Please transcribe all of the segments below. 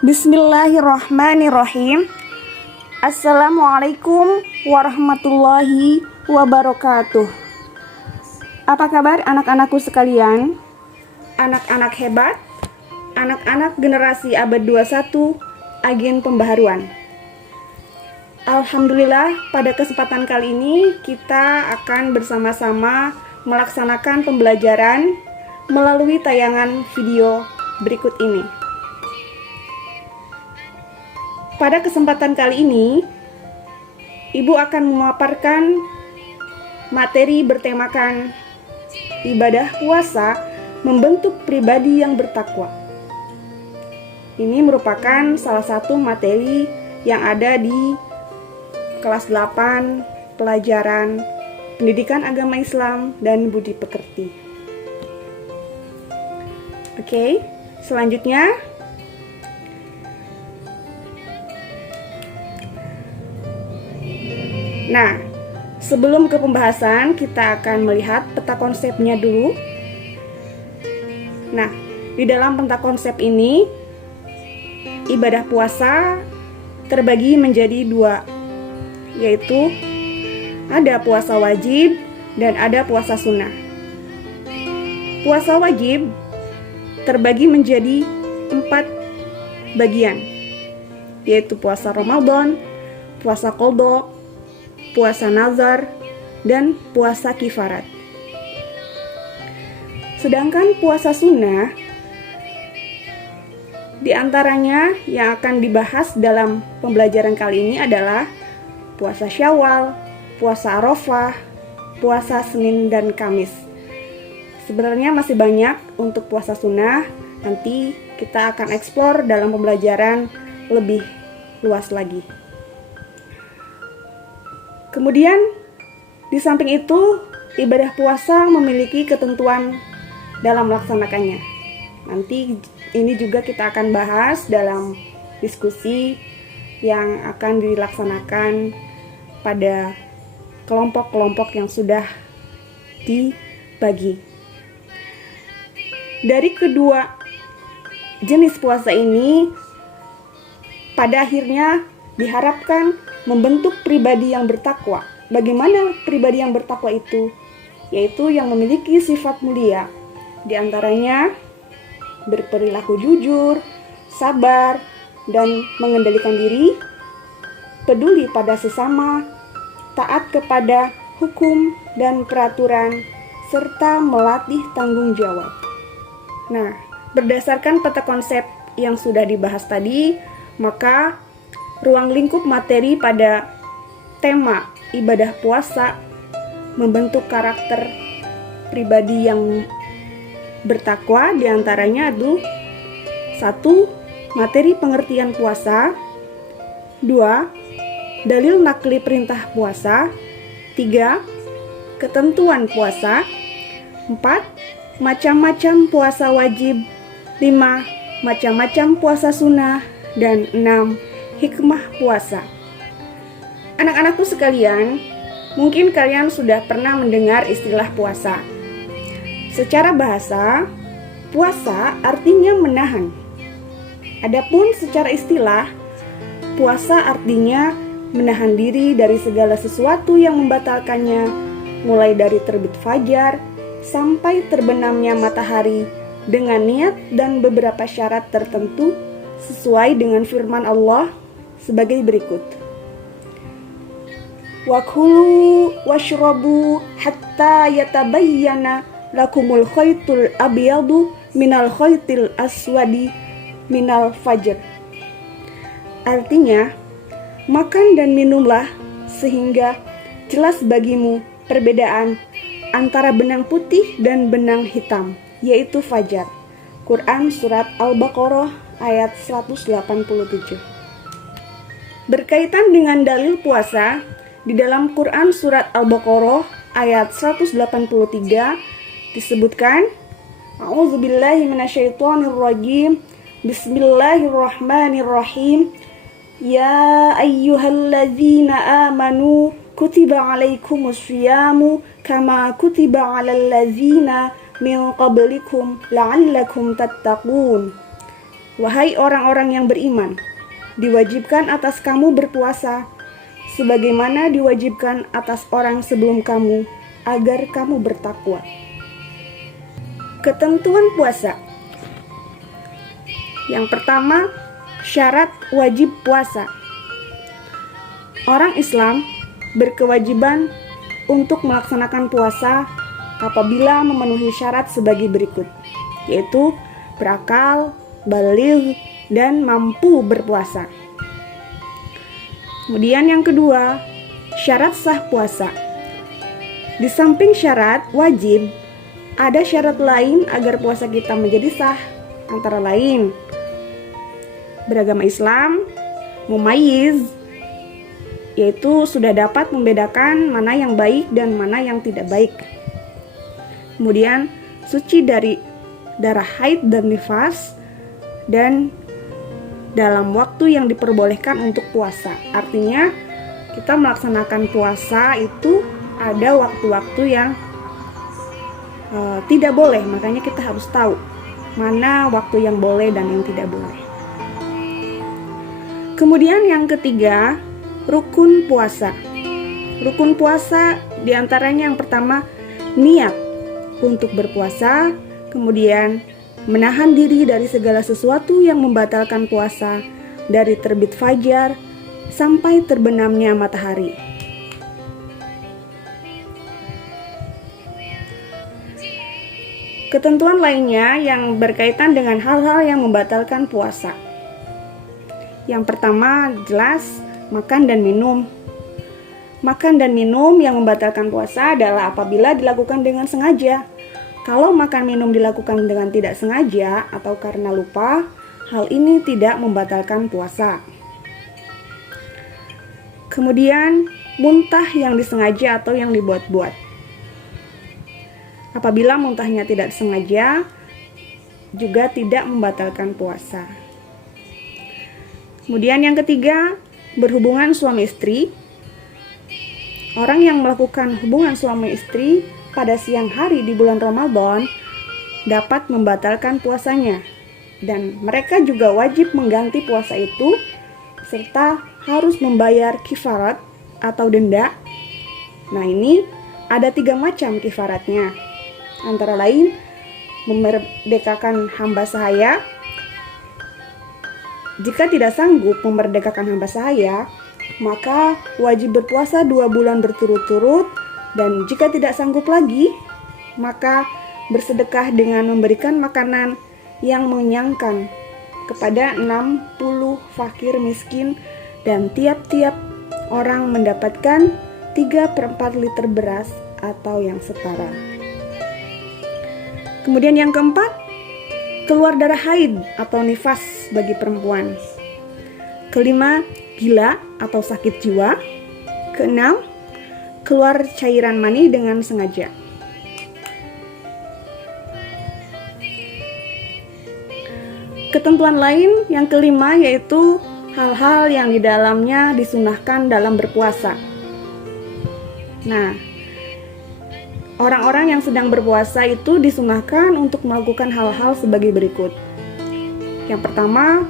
Bismillahirrahmanirrahim. Assalamualaikum warahmatullahi wabarakatuh. Apa kabar anak-anakku sekalian? Anak-anak hebat, anak-anak generasi abad 21, agen pembaharuan. Alhamdulillah, pada kesempatan kali ini kita akan bersama-sama melaksanakan pembelajaran melalui tayangan video berikut ini. Pada kesempatan kali ini, Ibu akan memaparkan materi bertemakan ibadah puasa membentuk pribadi yang bertakwa. Ini merupakan salah satu materi yang ada di kelas 8 pelajaran Pendidikan Agama Islam dan Budi Pekerti. Oke, selanjutnya nah, sebelum ke pembahasan, kita akan melihat peta konsepnya dulu. Nah, di dalam peta konsep ini, ibadah puasa terbagi menjadi dua, yaitu ada puasa wajib dan ada puasa sunnah. Puasa wajib terbagi menjadi 4 bagian, yaitu puasa Ramadan, puasa qadha, puasa nazar, dan puasa kifarat. Sedangkan puasa sunnah, di antaranya yang akan dibahas dalam pembelajaran kali ini adalah puasa Syawal, puasa Arafah, puasa Senin dan Kamis. Sebenarnya masih banyak untuk puasa sunnah, nanti kita akan eksplor dalam pembelajaran lebih luas lagi. Kemudian, di samping itu, ibadah puasa memiliki ketentuan dalam melaksanakannya. Nanti ini juga kita akan bahas dalam diskusi yang akan dilaksanakan pada kelompok-kelompok yang sudah dibagi. Dari kedua jenis puasa ini, pada akhirnya diharapkan membentuk pribadi yang bertakwa. Bagaimana pribadi yang bertakwa itu? Yaitu yang memiliki sifat mulia. Di antaranya berperilaku jujur, sabar, dan mengendalikan diri, peduli pada sesama, taat kepada hukum dan peraturan, serta melatih tanggung jawab. Nah, berdasarkan peta konsep yang sudah dibahas tadi, maka ruang lingkup materi pada tema ibadah puasa membentuk karakter pribadi yang bertakwa, diantaranya itu 1. Materi pengertian puasa, 2. Dalil nakli perintah puasa, 3. Ketentuan puasa, 4. Macam-macam puasa wajib, 5. Macam-macam puasa sunnah, dan 6. Hikmah puasa. Anak-anakku sekalian, mungkin kalian sudah pernah mendengar istilah puasa. Secara bahasa, puasa artinya menahan. Adapun secara istilah, puasa artinya menahan diri dari segala sesuatu yang membatalkannya, mulai dari terbit fajar sampai terbenamnya matahari dengan niat dan beberapa syarat tertentu sesuai dengan firman Allah sebagai berikut. Wa kulu washrabu hatta yatabayyana lakumul khaytul abyadu minal khaytil aswadi minal fajr. Artinya, makan dan minumlah sehingga jelas bagimu perbedaan antara benang putih dan benang hitam, yaitu fajar. Quran Surat Al-Baqarah ayat 187. Berkaitan dengan dalil puasa, di dalam Quran Surat Al-Baqarah ayat 183 disebutkan, A'udzubillahi minasyaitonirrajim, Bismillahirrahmanirrahim, Ya ayyuhalladzina amanu kutiba alaikumus syiyamu kama kutiba alal ladzina min qablikum la'allakum tattaqun. Wahai orang-orang yang beriman, diwajibkan atas kamu berpuasa, sebagaimana diwajibkan atas orang sebelum kamu, agar kamu bertakwa. Ketentuan puasa. Yang pertama, syarat wajib puasa. Orang Islam berkewajiban untuk melaksanakan puasa apabila memenuhi syarat sebagai berikut, yaitu berakal, baligh, dan mampu berpuasa. Kemudian yang kedua, syarat sah puasa. Di samping syarat wajib, ada syarat lain agar puasa kita menjadi sah, antara lain beragama Islam, mumayyiz, yaitu sudah dapat membedakan mana yang baik dan mana yang tidak baik. Kemudian suci dari darah haid dan nifas, dan dalam waktu yang diperbolehkan untuk puasa. Artinya kita melaksanakan puasa itu ada waktu-waktu yang tidak boleh, makanya kita harus tahu mana waktu yang boleh dan yang tidak boleh. Kemudian yang ketiga, rukun puasa. Rukun puasa diantaranya yang pertama, niat untuk berpuasa, kemudian menahan diri dari segala sesuatu yang membatalkan puasa, dari terbit fajar sampai terbenamnya matahari. Ketentuan lainnya yang berkaitan dengan hal-hal yang membatalkan puasa. Yang pertama, jelas makan dan minum. Makan dan minum yang membatalkan puasa adalah apabila dilakukan dengan sengaja. Kalau makan minum dilakukan dengan tidak sengaja atau karena lupa, hal ini tidak membatalkan puasa. Kemudian, muntah yang disengaja atau yang dibuat-buat. Apabila muntahnya tidak sengaja, juga tidak membatalkan puasa. Kemudian yang ketiga, berhubungan suami istri. Orang yang melakukan hubungan suami istri pada siang hari di bulan Ramadan dapat membatalkan puasanya, dan mereka juga wajib mengganti puasa itu serta harus membayar kifarat atau denda. Nah, ini ada 3 macam kifaratnya, antara lain memerdekakan hamba sahaya. Jika tidak sanggup memerdekakan hamba sahaya, maka wajib berpuasa 2 bulan berturut-turut, dan jika tidak sanggup lagi, maka bersedekah dengan memberikan makanan yang mengenyangkan kepada 60 fakir miskin, dan tiap-tiap orang mendapatkan 3/4 liter beras atau yang setara. Kemudian yang keempat, keluar darah haid atau nifas bagi perempuan. Kelima, gila atau sakit jiwa. Keenam, keluar cairan mani dengan sengaja. Ketentuan lain yang kelima yaitu hal-hal yang di dalamnya disunahkan dalam berpuasa. Nah, orang-orang yang sedang berpuasa itu disunahkan untuk melakukan hal-hal sebagai berikut. Yang pertama,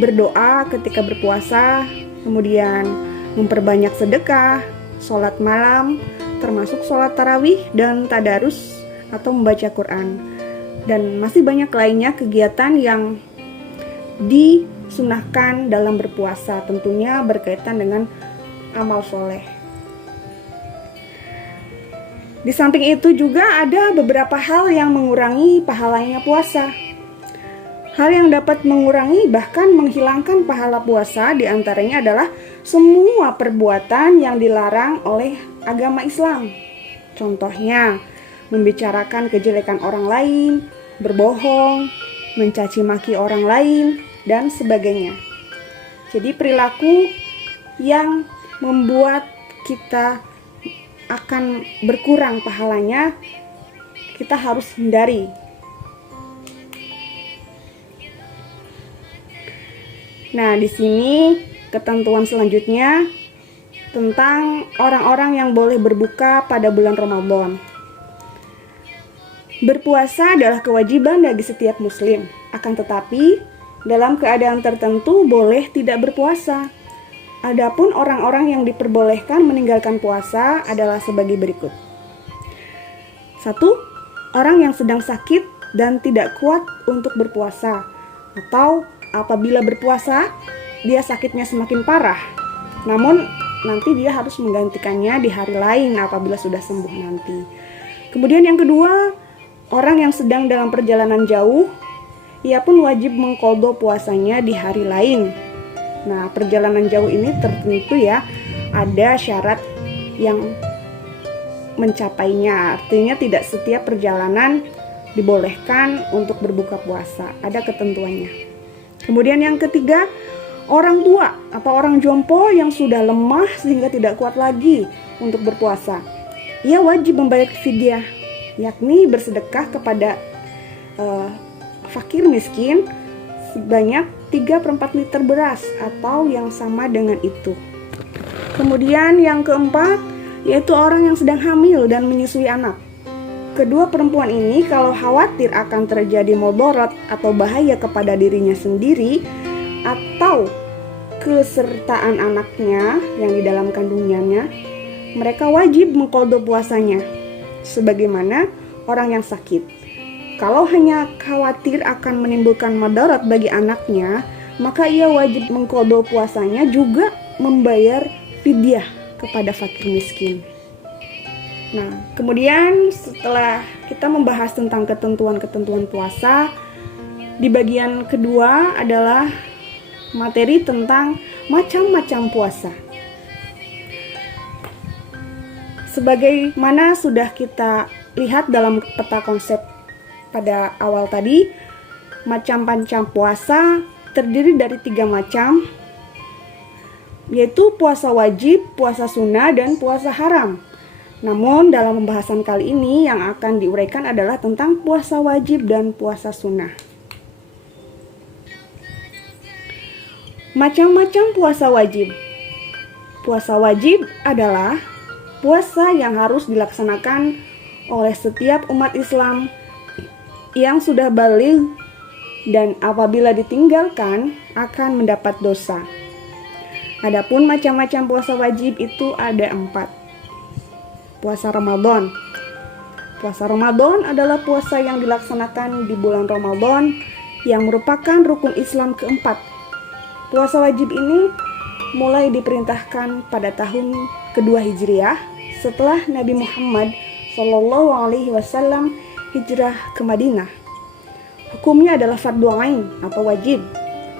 berdoa ketika berpuasa, kemudian memperbanyak sedekah, sholat malam, termasuk sholat tarawih dan tadarus atau membaca Quran. Dan masih banyak lainnya kegiatan yang disunahkan dalam berpuasa, tentunya berkaitan dengan amal soleh. Di samping itu juga ada beberapa hal yang mengurangi pahalanya puasa. Hal yang dapat mengurangi bahkan menghilangkan pahala puasa diantaranya adalah semua perbuatan yang dilarang oleh agama Islam. Contohnya, membicarakan kejelekan orang lain, berbohong, mencaci maki orang lain, dan sebagainya. Jadi perilaku yang membuat kita akan berkurang pahalanya, kita harus hindari. Nah, di sini ketentuan selanjutnya tentang orang-orang yang boleh berbuka pada bulan Ramadan. Berpuasa adalah kewajiban bagi setiap muslim. Akan tetapi, Dalam keadaan tertentu boleh tidak berpuasa. Adapun orang-orang yang diperbolehkan meninggalkan puasa adalah sebagai berikut. 1. Orang yang sedang sakit dan tidak kuat untuk berpuasa, atau apabila berpuasa dia sakitnya semakin parah, namun nanti dia harus menggantikannya di hari lain apabila sudah sembuh nanti. Kemudian yang kedua, orang yang sedang dalam perjalanan jauh, ia pun wajib mengqadha puasanya di hari lain. Nah, perjalanan jauh ini tertentu ya, ada syarat yang mencapainya. Artinya tidak setiap perjalanan dibolehkan untuk berbuka puasa, ada ketentuannya. Kemudian yang ketiga, orang tua atau orang jompo yang sudah lemah sehingga tidak kuat lagi untuk berpuasa. Ia wajib membayar fidyah, yakni bersedekah kepada fakir miskin sebanyak 3/4 liter beras atau yang sama dengan itu. Kemudian yang keempat, yaitu orang yang sedang hamil dan menyusui anak. Kedua perempuan ini kalau khawatir akan terjadi mudarat atau bahaya kepada dirinya sendiri atau kesertaan anaknya yang di dalam kandungannya, mereka wajib mengqadha puasanya sebagaimana orang yang sakit. Kalau hanya khawatir akan menimbulkan madarat bagi anaknya, maka ia wajib mengqadha puasanya juga membayar fidyah kepada fakir miskin. Nah, kemudian setelah kita membahas tentang ketentuan-ketentuan puasa, di bagian kedua adalah materi tentang macam-macam puasa. Sebagaimana sudah kita lihat dalam peta konsep pada awal tadi, macam-macam puasa terdiri dari 3 macam, yaitu puasa wajib, puasa sunnah, dan puasa haram. Namun dalam pembahasan kali ini yang akan diuraikan adalah tentang puasa wajib dan puasa sunnah. Macam-macam puasa wajib. Puasa wajib adalah puasa yang harus dilaksanakan oleh setiap umat Islam yang sudah baligh dan apabila ditinggalkan akan mendapat dosa. Adapun macam-macam puasa wajib itu ada 4. Puasa Ramadan. Puasa Ramadan adalah puasa yang dilaksanakan di bulan Ramadan yang merupakan rukun Islam keempat. Puasa wajib ini mulai diperintahkan pada tahun kedua Hijriah setelah Nabi Muhammad SAW hijrah ke Madinah. Hukumnya adalah fardhu ain atau wajib.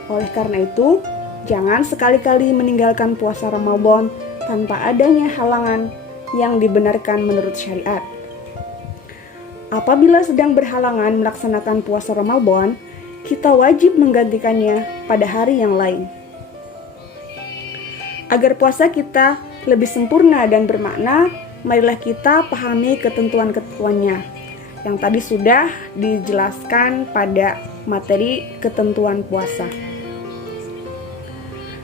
Oleh karena itu, jangan sekali-kali meninggalkan puasa Ramadan tanpa adanya halangan yang dibenarkan menurut syariat. Apabila sedang berhalangan melaksanakan puasa Ramadan, kita wajib menggantikannya pada hari yang lain. Agar puasa kita lebih sempurna dan bermakna, marilah kita pahami ketentuan-ketentuannya yang tadi sudah dijelaskan pada materi ketentuan puasa.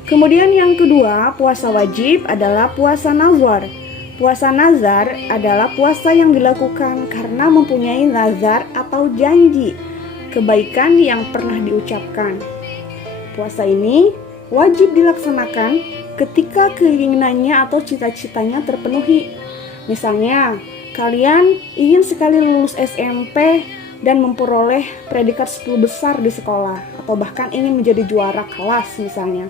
Kemudian yang kedua, puasa wajib adalah puasa nazar. Puasa nazar adalah puasa yang dilakukan karena mempunyai nazar atau janji kebaikan yang pernah diucapkan. Puasa ini wajib dilaksanakan ketika keinginannya atau cita-citanya terpenuhi. Misalnya, kalian ingin sekali lulus SMP dan memperoleh predikat 10 besar di sekolah, atau bahkan ingin menjadi juara kelas misalnya.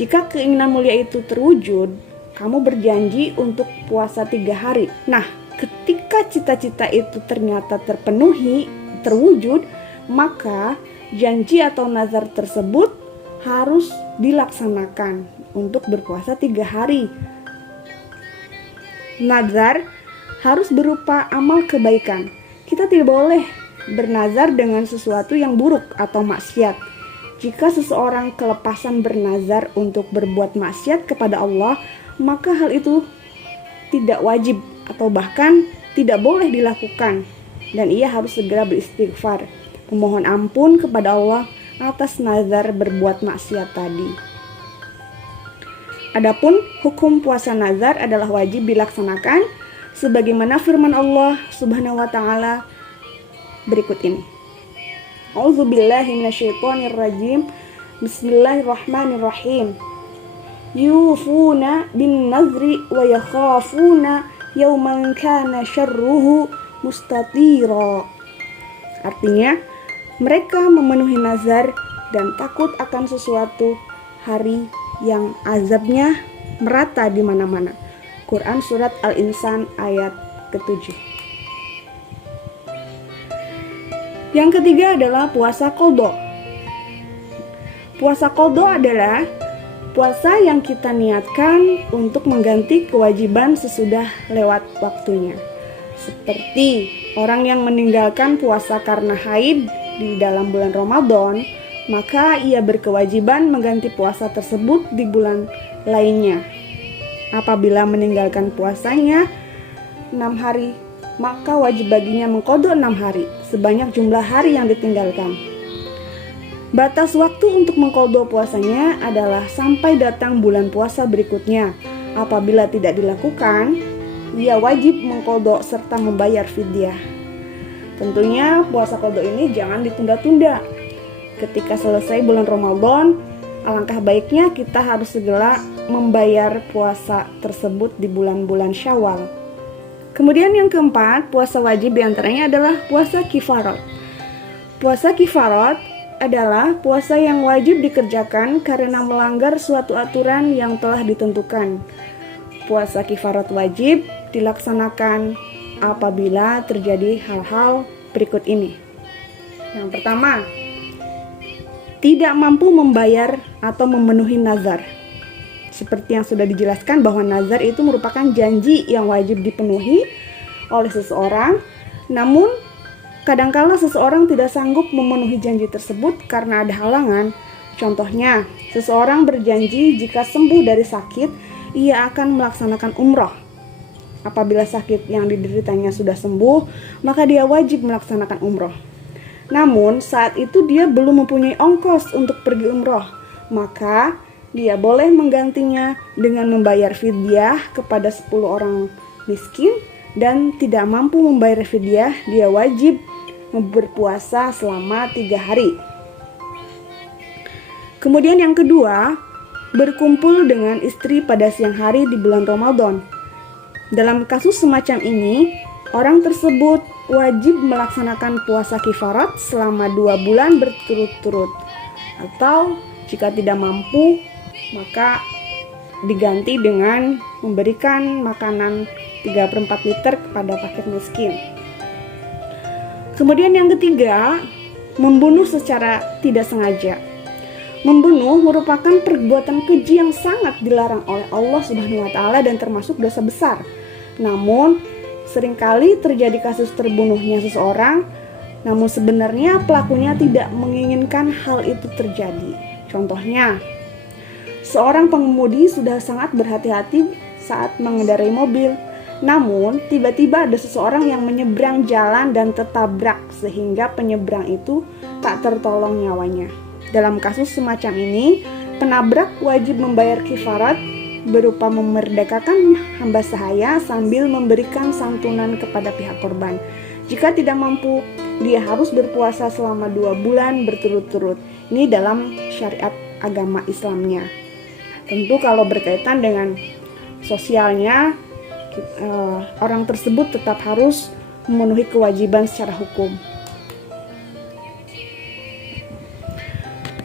Jika keinginan mulia itu terwujud, kamu berjanji untuk puasa 3 hari. Nah, ketika cita-cita itu ternyata terwujud, maka janji atau nazar tersebut harus dilaksanakan untuk berpuasa 3 hari. Nazar harus berupa amal kebaikan. Kita tidak boleh bernazar dengan sesuatu yang buruk atau maksiat. Jika seseorang kelepasan bernazar untuk berbuat maksiat kepada Allah, maka hal itu tidak wajib atau bahkan tidak boleh dilakukan, dan ia harus segera beristighfar, memohon ampun kepada Allah atas nazar berbuat maksiat tadi. Adapun hukum puasa nazar adalah wajib dilaksanakan sebagaimana firman Allah Subhanahu wa taala berikut ini. A'udzubillahi minasyaitonirrajim. Bismillahirrahmanirrahim. Yufuna bin nazri wa yakhafuna yawman kana syarruhu mustatira. Artinya, mereka memenuhi nazar dan takut akan sesuatu hari yang azabnya merata di mana-mana. Quran surat Al-Insan ayat ke-7. Yang ketiga adalah puasa qadha. Puasa qadha adalah puasa yang kita niatkan untuk mengganti kewajiban sesudah lewat waktunya. Seperti orang yang meninggalkan puasa karena haid di dalam bulan Ramadan, maka ia berkewajiban mengganti puasa tersebut di bulan lainnya. Apabila meninggalkan puasanya 6 hari, maka wajib baginya mengqadha 6 hari, sebanyak jumlah hari yang ditinggalkan. Batas waktu untuk mengqadha puasanya adalah sampai datang bulan puasa berikutnya. Apabila tidak dilakukan, ia wajib mengqadha serta membayar fidyah. Tentunya puasa qadha ini jangan ditunda-tunda. Ketika selesai bulan Ramadan, alangkah baiknya kita harus segera membayar puasa tersebut di bulan-bulan Syawal. Kemudian yang keempat, puasa wajib diantaranya adalah puasa kifarat. Puasa kifarat adalah puasa yang wajib dikerjakan karena melanggar suatu aturan yang telah ditentukan. Puasa kifarat wajib dilaksanakan apabila terjadi hal-hal berikut ini. Yang pertama, tidak mampu membayar atau memenuhi nazar. Seperti yang sudah dijelaskan bahwa nazar itu merupakan janji yang wajib dipenuhi oleh seseorang. Namun, kadangkala seseorang tidak sanggup memenuhi janji tersebut karena ada halangan. Contohnya, seseorang berjanji jika sembuh dari sakit, ia akan melaksanakan umroh. Apabila sakit yang dideritanya sudah sembuh, maka dia wajib melaksanakan umroh. Namun, saat itu dia belum mempunyai ongkos untuk pergi umroh, maka dia boleh menggantinya dengan membayar fidyah kepada 10 orang miskin, dan tidak mampu membayar fidyah, dia wajib berpuasa selama 3 hari. Kemudian yang kedua, berkumpul dengan istri pada siang hari di bulan Ramadan. Dalam kasus semacam ini, orang tersebut wajib melaksanakan puasa kifarat selama 2 bulan berturut-turut. Atau jika tidak mampu, maka diganti dengan memberikan makanan 3/4 liter kepada fakir miskin. Kemudian yang ketiga, membunuh secara tidak sengaja. Membunuh merupakan perbuatan keji yang sangat dilarang oleh Allah Subhanahu wa taala dan termasuk dosa besar. Namun, seringkali terjadi kasus terbunuhnya seseorang, namun sebenarnya pelakunya tidak menginginkan hal itu terjadi. Contohnya, seorang pengemudi sudah sangat berhati-hati saat mengendarai mobil, namun tiba-tiba ada seseorang yang menyeberang jalan dan tertabrak sehingga penyeberang itu tak tertolong nyawanya. Dalam kasus semacam ini, penabrak wajib membayar kifarat berupa memerdekakan hamba sahaya sambil memberikan santunan kepada pihak korban. Jika tidak mampu, dia harus berpuasa selama 2 bulan berturut-turut. Ini dalam syariat agama Islamnya. Tentu kalau berkaitan dengan sosialnya, orang tersebut tetap harus memenuhi kewajiban secara hukum.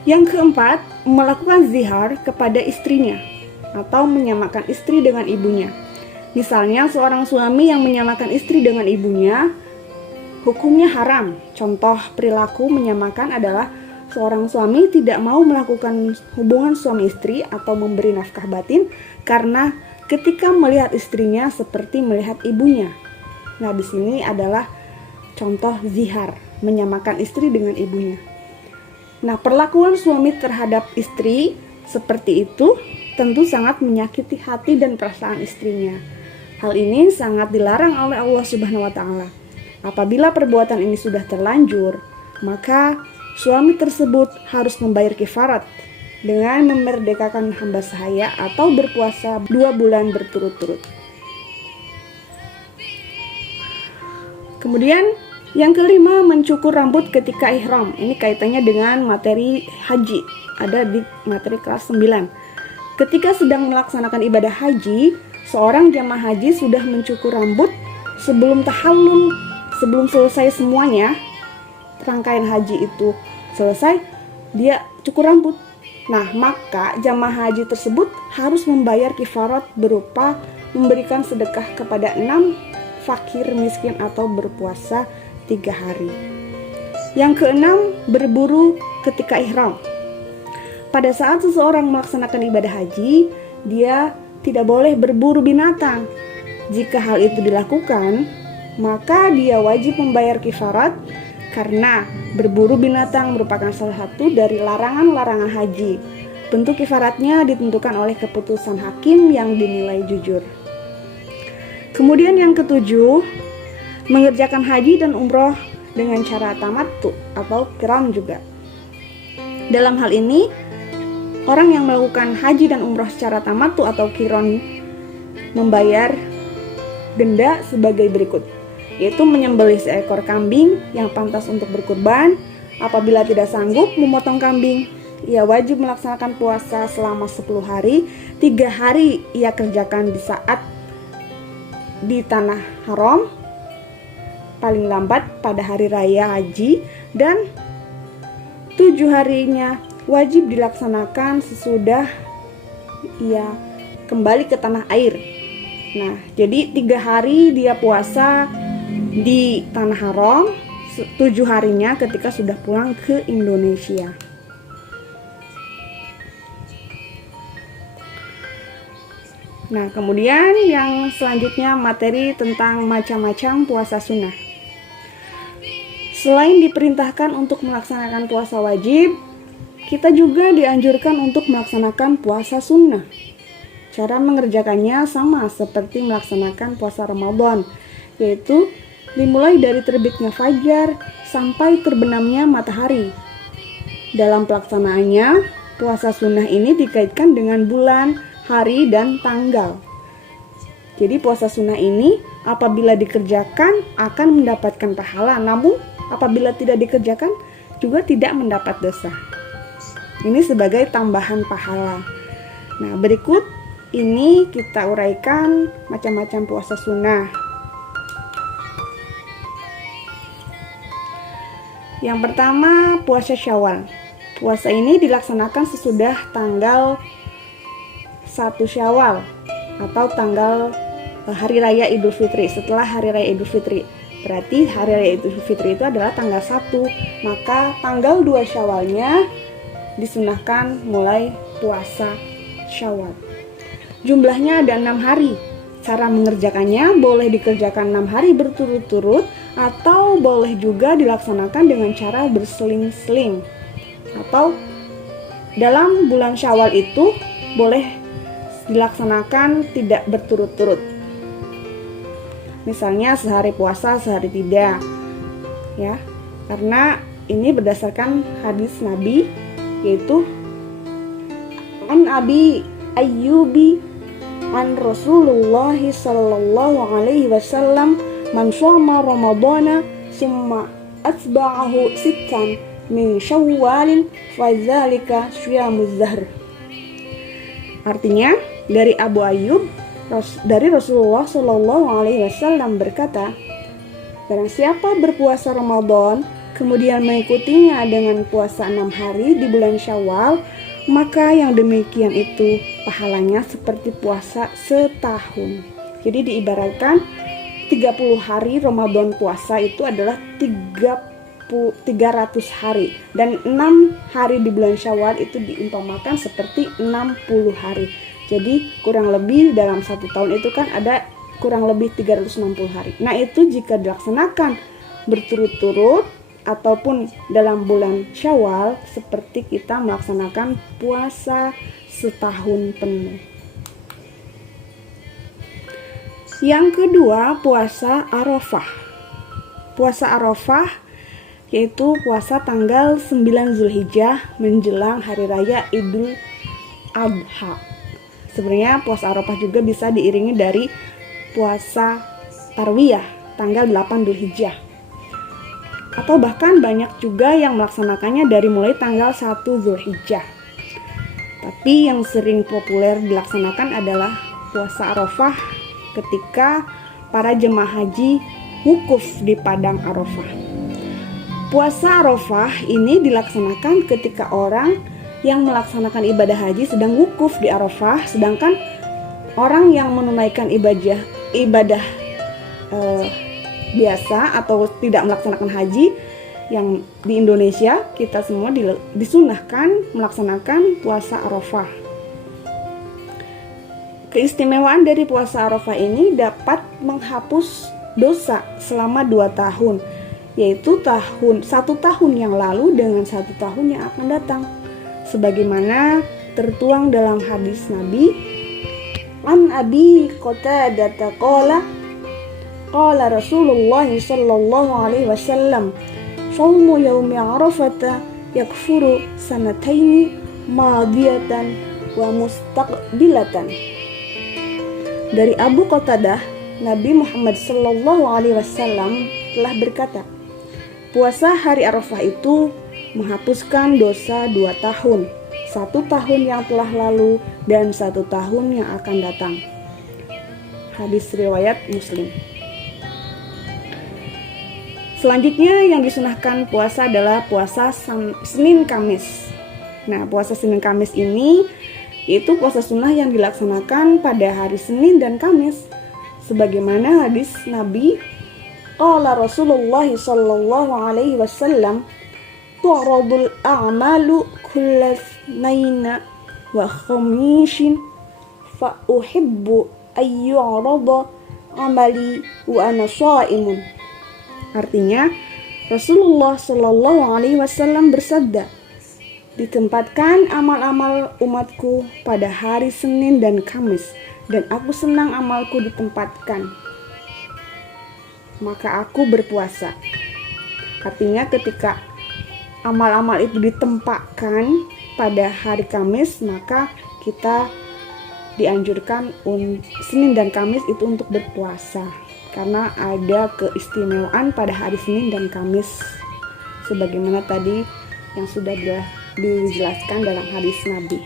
Yang keempat, melakukan zihar kepada istrinya atau menyamakan istri dengan ibunya. Misalnya seorang suami yang menyamakan istri dengan ibunya, hukumnya haram. Contoh perilaku menyamakan adalah seorang suami tidak mau melakukan hubungan suami istri atau memberi nafkah batin karena ketika melihat istrinya seperti melihat ibunya. Nah, di sini adalah contoh zihar, menyamakan istri dengan ibunya. Nah, perlakuan suami terhadap istri seperti itu tentu sangat menyakiti hati dan perasaan istrinya. Hal ini sangat dilarang oleh Allah Subhanahu wa taala. Apabila perbuatan ini sudah terlanjur, maka suami tersebut harus membayar kifarat dengan memerdekakan hamba sahaya atau berpuasa 2 bulan berturut-turut. Kemudian Yang kelima, mencukur rambut ketika ihram. Ini kaitannya dengan materi haji, ada di materi kelas 9. Ketika sedang melaksanakan ibadah haji, seorang jamaah haji sudah mencukur rambut sebelum tahallul, sebelum selesai semuanya, rangkaian haji itu selesai, dia cukur rambut. Nah, maka jamaah haji tersebut harus membayar kifarat berupa memberikan sedekah kepada 6 fakir miskin atau berpuasa 3 hari. Yang keenam, berburu ketika ihram. Pada saat seseorang melaksanakan ibadah haji, dia tidak boleh berburu binatang. Jika hal itu dilakukan, maka dia wajib membayar kifarat karena berburu binatang merupakan salah satu dari larangan-larangan haji. Bentuk kifaratnya ditentukan oleh keputusan hakim yang dinilai jujur. Kemudian yang ketujuh, mengerjakan haji dan umroh dengan cara tamattu atau qiran juga. Dalam hal ini, orang yang melakukan haji dan umroh secara tamattu atau qiran membayar denda sebagai berikut, yaitu menyembelih seekor kambing yang pantas untuk berkurban. Apabila tidak sanggup memotong kambing, ia wajib melaksanakan puasa selama 10 hari. 3 hari ia kerjakan di saat di tanah haram, paling lambat pada hari raya haji, dan 7 harinya wajib dilaksanakan sesudah ia kembali ke tanah air. Nah, jadi 3 hari dia puasa di tanah haram, 7 harinya ketika sudah pulang ke Indonesia. Nah, kemudian yang selanjutnya materi tentang macam-macam puasa sunnah. Selain diperintahkan untuk melaksanakan puasa wajib, kita juga dianjurkan untuk melaksanakan puasa sunnah. Cara mengerjakannya sama seperti melaksanakan puasa Ramadan, yaitu dimulai dari terbitnya fajar sampai terbenamnya matahari. Dalam pelaksanaannya, puasa sunnah ini dikaitkan dengan bulan, hari, dan tanggal. Jadi puasa sunnah ini apabila dikerjakan akan mendapatkan pahala, namun apabila tidak dikerjakan juga tidak mendapat dosa. Ini sebagai tambahan pahala. Nah, berikut ini kita uraikan macam-macam puasa sunnah. Yang pertama, puasa Syawal. Puasa ini dilaksanakan sesudah tanggal 1 Syawal atau tanggal Hari Raya Idul Fitri, setelah Hari Raya Idul Fitri. Berarti Hari Raya Idul Fitri itu adalah tanggal 1, maka tanggal 2 Syawalnya disunahkan mulai puasa Syawal. Jumlahnya ada 6 hari. Cara mengerjakannya boleh dikerjakan 6 hari berturut-turut atau boleh juga dilaksanakan dengan cara berseling-seling. Atau dalam bulan Syawal itu boleh dilaksanakan tidak berturut-turut. Misalnya sehari puasa, sehari tidak. Ya, karena ini berdasarkan hadis Nabi, yaitu an Abi Ayyubi an Rasulullah sallallahu alaihi wasallam man shoma ramadana summa atba'ahu sittan min syawalin fadzalika syiyamuz zahr. Artinya, dari Abu Ayyub dari Rasulullah Shallallahu Alaihi Wasallam berkata, barang siapa berpuasa Ramadan kemudian mengikutinya dengan puasa 6 hari di bulan Syawal, maka yang demikian itu pahalanya seperti puasa setahun. Jadi diibaratkan 30 hari Ramadan puasa itu adalah 300 hari, dan 6 hari di bulan Syawal itu diumpamakan seperti 60 hari. Jadi kurang lebih dalam 1 tahun itu kan ada kurang lebih 360 hari. Nah, itu jika dilaksanakan berturut-turut ataupun dalam bulan Syawal, seperti kita melaksanakan puasa setahun penuh. Yang kedua, puasa Arafah. Puasa Arafah yaitu puasa tanggal 9 Zulhijjah menjelang Hari Raya Idul Adha. Sebenarnya puasa Arafah juga bisa diiringi dari puasa Tarwiyah tanggal 8 Zulhijjah. atau bahkan banyak juga yang melaksanakannya dari mulai tanggal 1 Zulhijjah. Tapi yang sering populer dilaksanakan adalah puasa Arafah ketika para jemaah haji wukuf di padang Arafah. Puasa Arafah ini dilaksanakan ketika orang yang melaksanakan ibadah haji sedang wukuf di Arafah, sedangkan orang yang menunaikan ibadah biasa atau tidak melaksanakan haji yang di Indonesia, kita semua disunahkan melaksanakan puasa Arafah. Keistimewaan dari puasa Arafah ini dapat menghapus dosa selama 2 tahun, yaitu 1 tahun yang lalu dengan 1 tahun yang akan datang, sebagaimana tertuang dalam hadis Nabi. An Abi Qatadah qala Rasulullah sallallahu alaihi wasallam, "Shaumu yaumi Arafah yakfuru sanataini madiyatan wa mustaqbilatan." Dari Abu Qatadah, Nabi Muhammad sallallahu alaihi wasallam telah berkata, puasa hari Arafah itu menghapuskan dosa 2 tahun, 1 tahun yang telah lalu dan 1 tahun yang akan datang. Hadis riwayat Muslim. Selanjutnya yang disunahkan puasa adalah puasa Senin Kamis. Nah, puasa Senin Kamis ini itu puasa sunnah yang dilaksanakan pada hari Senin dan Kamis, sebagaimana hadis Nabi, qala Rasulullah sallallahu alaihi wasallam, tu'radul a'malu kullathnaina wa khamishin fa uhibbu ayyu'rada amali wa ana sha'imun. Artinya, Rasulullah sallallahu alaihi wasallam bersabda, ditempatkan amal-amal umatku pada hari Senin dan Kamis, dan aku senang amalku ditempatkan, maka aku berpuasa. Artinya ketika amal-amal itu ditempatkan pada hari Kamis, maka kita dianjurkan Senin dan Kamis itu untuk berpuasa, karena ada keistimewaan pada hari Senin dan Kamis, sebagaimana tadi yang sudah dijelaskan dalam hadis Nabi.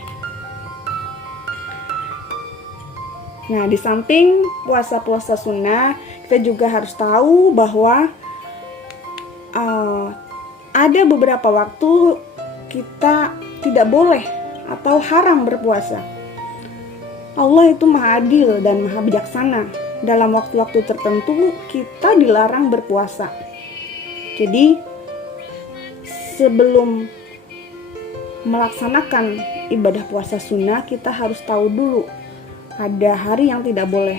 Nah, di samping puasa-puasa sunnah, kita juga harus tahu bahwa ada beberapa waktu kita tidak boleh atau haram berpuasa. Allah itu maha adil dan maha bijaksana. Dalam waktu-waktu tertentu kita dilarang berpuasa. Jadi sebelum melaksanakan ibadah puasa sunnah, kita harus tahu dulu ada hari yang tidak boleh,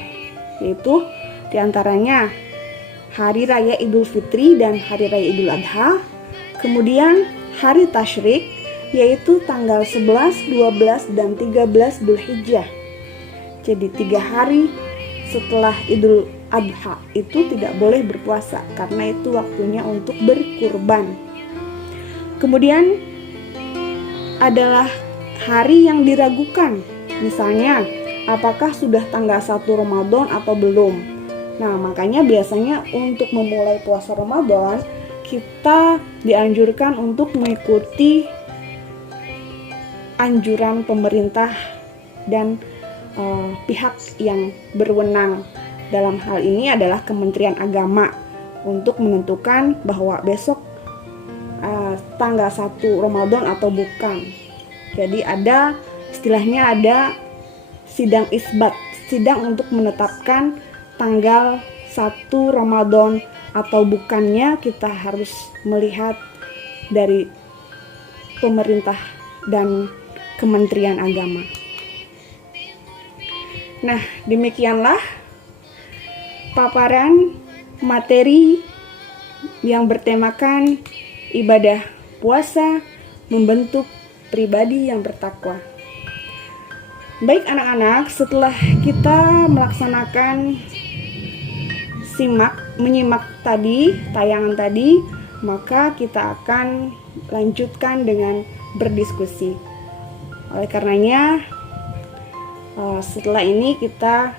yaitu diantaranya hari raya Idul Fitri dan hari raya Idul Adha. Kemudian hari Tasyrik, yaitu tanggal 11, 12, dan 13 Dzulhijjah. Jadi 3 hari setelah Idul Adha itu tidak boleh berpuasa, karena itu waktunya untuk berkurban. Kemudian adalah hari yang diragukan, misalnya apakah sudah tanggal 1 Ramadan atau belum. Nah, makanya biasanya untuk memulai puasa Ramadan, kita dianjurkan untuk mengikuti anjuran pemerintah dan pihak yang berwenang. Dalam hal ini adalah Kementerian Agama, untuk menentukan bahwa besok tanggal 1 Ramadan atau bukan. Jadi istilahnya ada sidang isbat, sidang untuk menetapkan tanggal 1 Ramadan atau bukannya. Kita harus melihat dari pemerintah dan Kementerian Agama. Nah, demikianlah paparan materi yang bertemakan ibadah puasa membentuk pribadi yang bertakwa. Baik anak-anak, setelah kita menyimak tadi tayangan tadi, maka kita akan lanjutkan dengan berdiskusi. Oleh karenanya, setelah ini kita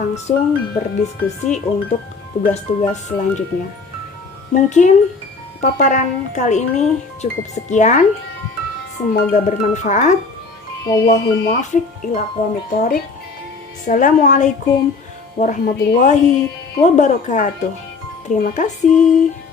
langsung berdiskusi untuk tugas-tugas selanjutnya. Mungkin paparan kali ini cukup sekian. Semoga bermanfaat. Wallahul muwaffiq ila aqwamit thoriq. Assalamualaikum warahmatullahi wabarakatuh. Terima kasih.